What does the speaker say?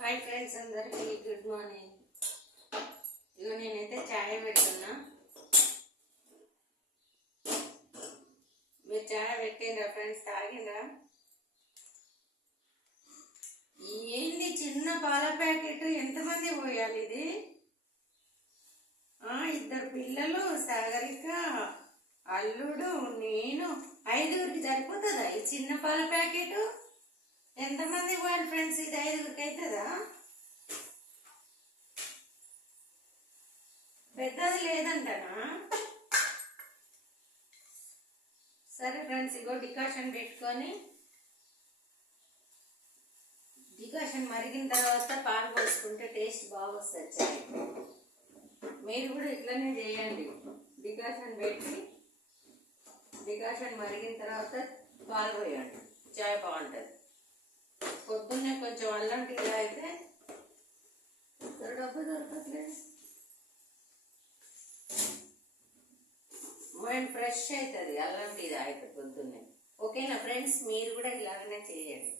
Hi friends, అందరికీ good morning. ఇగో నేనైతే ఛాయ్ పెడుతున్నా. మీరు ఛాయ్ పెట్టిండ్రా ఫ్రెండ్స్? తాగిండ్రా? ఏంది చిన్న పాల ప్యాకెట్ ఎంతమంది పోయాలి ఇది? ఇద్దరు పిల్లలు, సాగరిక, అల్లుడు, నేను, 5గురికి సరిపోతుందా ఈ చిన్న పాల ప్యాకెట్? ఎంతమంది పోయాలి ఫ్రెండ్స్? ఇది 5గురికి అవుతుందా? పెద్దది లేదంటనా? సరే ఫ్రెండ్స్, ఇగో డికాషన్ పెట్టుకొని, డికాషన్ మరిగిన తర్వాత పాలు పోసుకుంటే టేస్ట్ బాగా వస్తుంది చాయ్. మీరు కూడా ఇట్లనే చేయండి. డికాషన్ పెట్టి, డికాషన్ మరిగిన తర్వాత పాలు పోయండి, చాయ్ బాగుంటుంది. పొద్దున్నే కొంచెం అల్లం టీ అయితే డబ్బు దొరకట్లేదు, మైండ్ ఫ్రెష్ అవుతుంది అల్లం టీ తాగితే పొద్దున్నే. ఓకేనా ఫ్రెండ్స్? మీరు కూడా ఇలాగనే చేయండి.